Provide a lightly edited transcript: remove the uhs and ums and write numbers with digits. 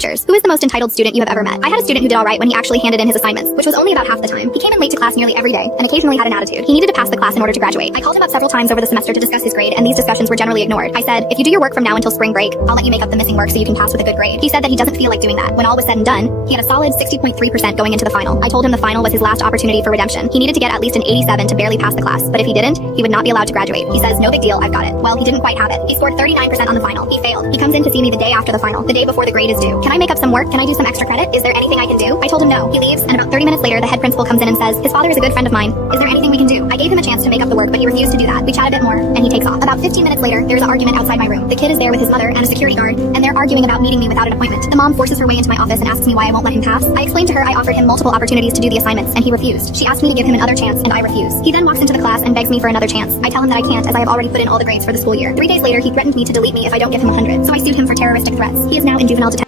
Teachers, who is the most entitled student you have ever met? I had a student who did all right when he actually handed in his assignments, which was only about half the time. He came in late to class nearly every day, and occasionally had an attitude. He needed to pass the class in order to graduate. I called him up several times over the semester to discuss his grade, and these discussions were generally ignored. I said, if you do your work from now until spring break, I'll let you make up the missing work so you can pass with a good grade. He said that he doesn't feel like doing that. When all was said and done, he had a solid 60.3% going into the final. I told him the final was his last opportunity for redemption. He needed to get at least an 87 to barely pass the class, but if he didn't, he would not be allowed to graduate. He says, no big deal, I've got it. Well, he didn't quite have it. He scored 39% on the final. He failed. He comes in to see me the day after the final, the day before the grade is due. Can I make up some work? Can I do some extra credit? Is there anything I can do? I told him no. He leaves, and about 30 minutes later, the head principal comes in and says, his father is a good friend of mine. Is there anything we can do? I gave him a chance to make up the work, but he refused to do that. We chat a bit more, and he takes off. About 15 minutes later, there's an argument outside my room. The kid is there with his mother and a security guard, and they're arguing about meeting me without an appointment. The mom forces her way into my office and asks me why I won't let him pass. I explained to her I offered him multiple opportunities to do the assignments, and he refused. She asked me to give him another chance, and I refuse. He then walks into the class and begs me for another chance. I tell him that I can't, as I have already put in all the grades for the school year. 3 days later, he threatened me to delete me if I don't give him 100. So I sued him for terroristic threats. He is now in juvenile detention.